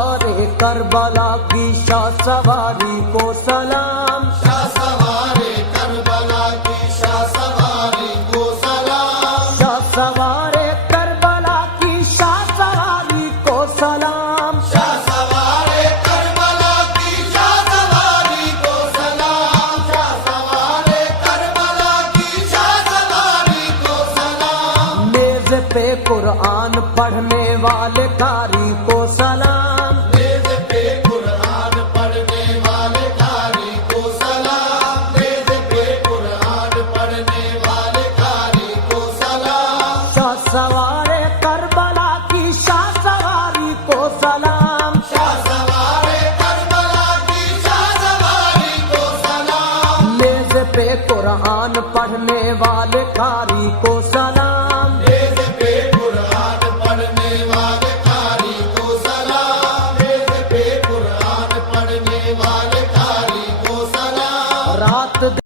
سوار کربلا کی شاہ سواری کو سلام، شاہ سوار کربلا کی شاہ سواری کو سلام، شاہ سوار کربلا کی شاہ سواری کو سلام، شاہ سوار کربلا کی شاہ سواری کو سلام، شاہ سوار کربلا کی شاہ سواری کو سلام، میز پہ قرآن پڑھنے والے قاری کو سلام، میز پہ قرآن پڑھنے والے قاری کو سلام، میز پہ قرآن پڑھنے والے قاری کو سلام، شاہ سوار کربلا کی شاہ سواری کو سلام، شاہ سوار کربلا کی شاہ سواری کو سلام، میز پہ قرآن پڑھنے والے قاری کو سلام۔